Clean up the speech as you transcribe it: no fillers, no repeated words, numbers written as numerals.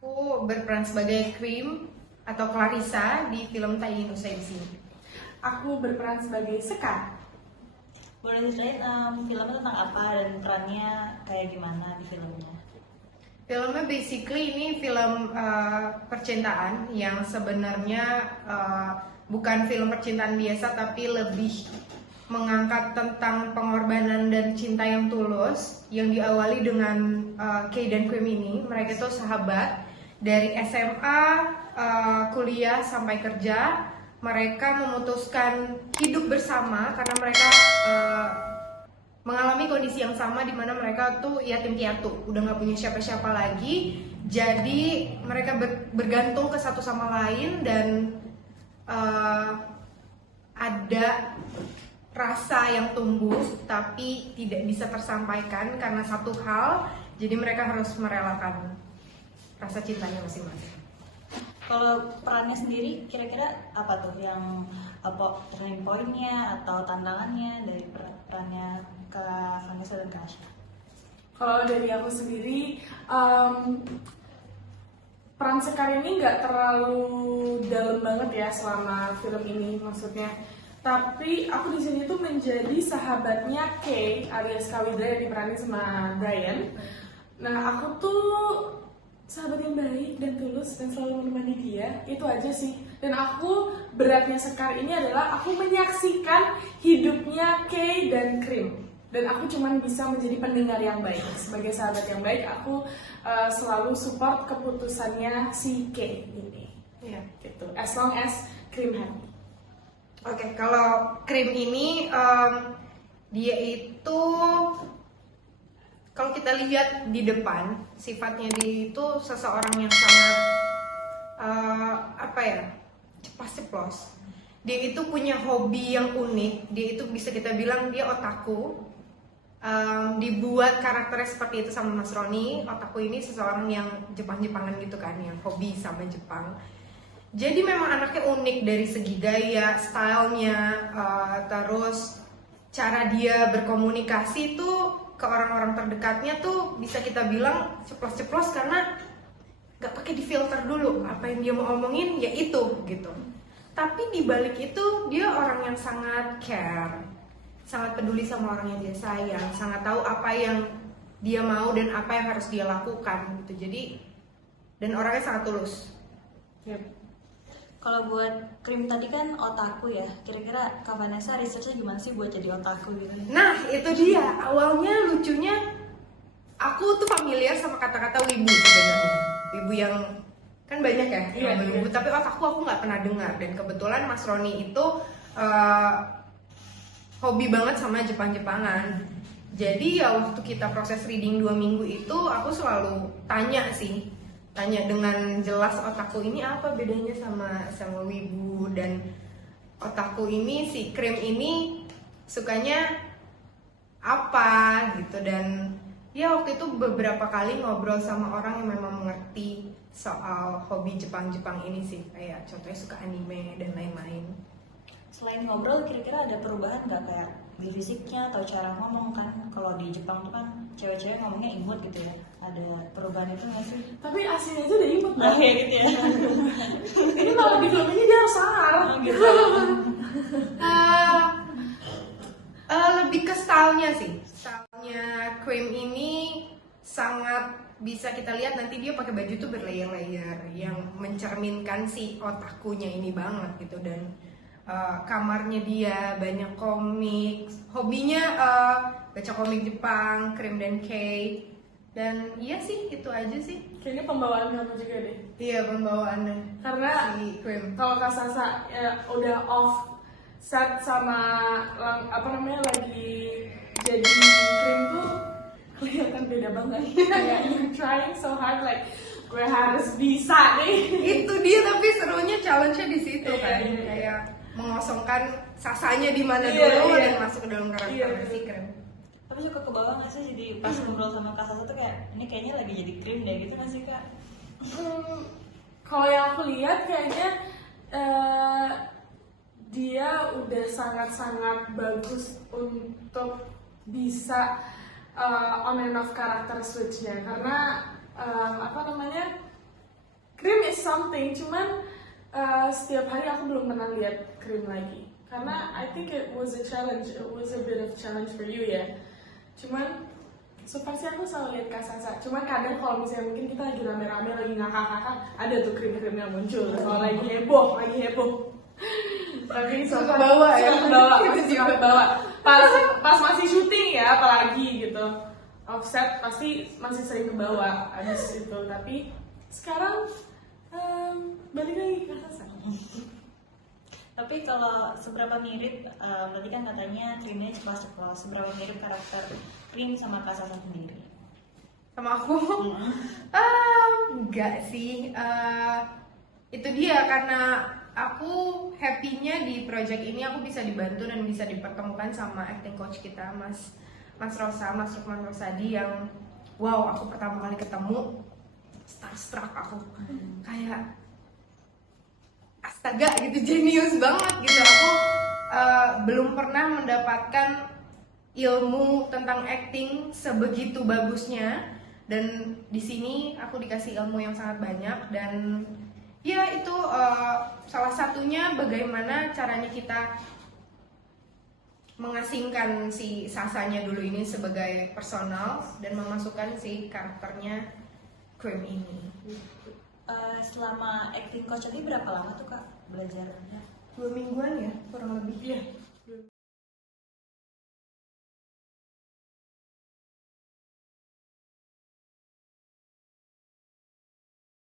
Aku berperan sebagai Cream atau Clarissa di film Tayang Usai di Sini. Aku berperan sebagai Sekar. Boleh diceritain filmnya tentang apa dan perannya kayak gimana di filmnya? Filmnya basically ini film percintaan yang sebenarnya bukan film percintaan biasa tapi lebih mengangkat tentang pengorbanan dan cinta yang tulus yang diawali dengan Kay dan Cream ini. Mereka itu sahabat dari SMA, kuliah sampai kerja. Mereka memutuskan hidup bersama karena mereka mengalami kondisi yang sama di mana mereka tuh yatim piatu, udah nggak punya siapa-siapa lagi. Jadi mereka bergantung ke satu sama lain dan ada rasa yang tumbuh tapi tidak bisa tersampaikan karena satu hal. Jadi mereka harus merelakan rasa cintanya masing-masing. Kalau perannya sendiri kira-kira apa tuh yang turning point-nya atau tantangannya dari perannya Kak Vanessa dan Kak Asya? Kalau dari aku sendiri, peran Sekar ini nggak terlalu dalam banget ya selama film ini maksudnya. Tapi aku di sini tuh menjadi sahabatnya Kay alias Kawidra yang diperanin sama Brian. Nah aku tuh sahabat yang baik dan tulus dan selalu menemani dia, itu aja sih. Dan aku beratnya Sekar ini adalah aku menyaksikan hidupnya Kay dan Cream. Dan aku cuma bisa menjadi pendengar yang baik. Sebagai sahabat yang baik, aku selalu support keputusannya si Kay ini. Iya. Gitu. As long as Cream happy. Oke, kalau Cream ini dia itu kalau kita lihat di depan sifatnya dia itu seseorang yang sangat cepat ceplos. Dia itu punya hobi yang unik. Dia itu bisa kita bilang dia otaku. Dibuat karakternya seperti itu sama Mas Roni. Otaku ini seseorang yang Jepang-Jepangan gitu kan, yang hobi sama Jepang. Jadi memang anaknya unik dari segi gaya, stylenya, terus cara dia berkomunikasi tuh ke orang-orang terdekatnya tuh bisa kita bilang ceplos-ceplos karena gak pakai difilter dulu apa yang dia mau omongin ya itu gitu. Tapi di balik itu dia orang yang sangat care, sangat peduli sama orang yang dia sayang, sangat tahu apa yang dia mau dan apa yang harus dia lakukan gitu. Jadi dan orangnya sangat tulus. Yep. Kalau buat Cream tadi kan otaku ya, kira-kira Kak Vanessa researchnya gimana sih buat jadi otaku gitu? Nah itu dia, awalnya lucunya aku tuh familiar sama kata-kata wibu sebenarnya. Wibu yang kan banyak ya, Iya, wibu, iya. tapi otakku aku nggak pernah dengar. Dan kebetulan Mas Roni itu hobi banget sama Jepang-Jepangan. Jadi ya waktu kita proses reading 2 minggu itu aku selalu tanya dengan jelas otaku ini apa bedanya sama wibu, dan otaku ini si Cream ini sukanya apa gitu. Dan ya waktu itu beberapa kali ngobrol sama orang yang memang mengerti soal hobi Jepang-Jepang ini sih, kayak contohnya suka anime dan lain-lain. Selain ngobrol, kira-kira ada perubahan nggak kayak di fisiknya atau cara ngomong kan? Kalau di Jepang tuh kan cewek-cewek ngomongnya imut gitu ya. Ada perubahan itu nggak sih? Tapi aslinya aja udah imut Nah banget. ya gitu ya. Ini kalau di film ini dia harus sangar. Gitu. Lebih ke stylenya sih. Stylenya Cream ini sangat bisa kita lihat nanti dia pakai baju tuh berlayer-layer yang mencerminkan si otakunya ini banget gitu. Dan kamarnya dia banyak komik, hobinya baca komik Jepang, Cream dan Kay. Dan iya sih itu aja sih. Kayaknya pembawaan kamu juga deh. Iya pembawaannya Karena si Cream. kalau Kak Sasa udah off set sama lagi jadi Cream tuh kelihatan beda banget. Kayak you're trying so hard like gue harus bisa nih. Itu dia, tapi serunya challenge-nya di situ kan. Iya. Kayak mengosongkan sasanya di mana Iya, dulu iya. dan masuk ke dalam karakter Iya, si Cream. Tapi suka ke bawah nggak sih jadi pas ngobrol sama Kak Sasa tuh kayak ini kayaknya lagi jadi Cream deh gitu nggak sih Kak? Kalau yang aku lihat kayaknya dia udah sangat-sangat bagus untuk bisa on and off karakter switch-nya karena something, cuman setiap hari aku belum pernah lihat Cream lagi. Karena I think it was a challenge, it was a bit of challenge for you ya. Cuman so far sih aku selalu lihat Kak Sasa. Cuman kadang kalau misalnya mungkin kita lagi rame-rame lagi ngakak-ngakak, ada tuh krim-krim yang muncul. Kalau lagi heboh. Tapi Suka kebawa ya. Suka kebawa. Pas masih syuting ya, apalagi gitu. Offset pasti masih sering kebawa abis itu. Tapi sekarang balik lagi ke Kak Sasa. Tapi kalau seberapa mirip, berarti kan katanya Creamnya ceplos-ceplos. Seberapa mirip karakter Cream sama Kak Sasa sendiri? Sama aku? Enggak sih. Itu dia, karena aku happy-nya di project ini aku bisa dibantu dan bisa dipertemukan sama acting coach kita, Mas Lukman Rosadi, yang wow, aku pertama kali ketemu starstruck aku. Kayak astaga gitu, jenius banget gitu. Aku belum pernah mendapatkan ilmu tentang acting sebegitu bagusnya, dan di sini aku dikasih ilmu yang sangat banyak. Dan ya itu salah satunya bagaimana caranya kita mengasingkan si Sasanya dulu ini sebagai personal dan memasukkan si karakternya Cream ini. Selama acting coach tadi berapa lama tuh Kak belajarnya? 2 mingguan ya kurang lebih. Iya.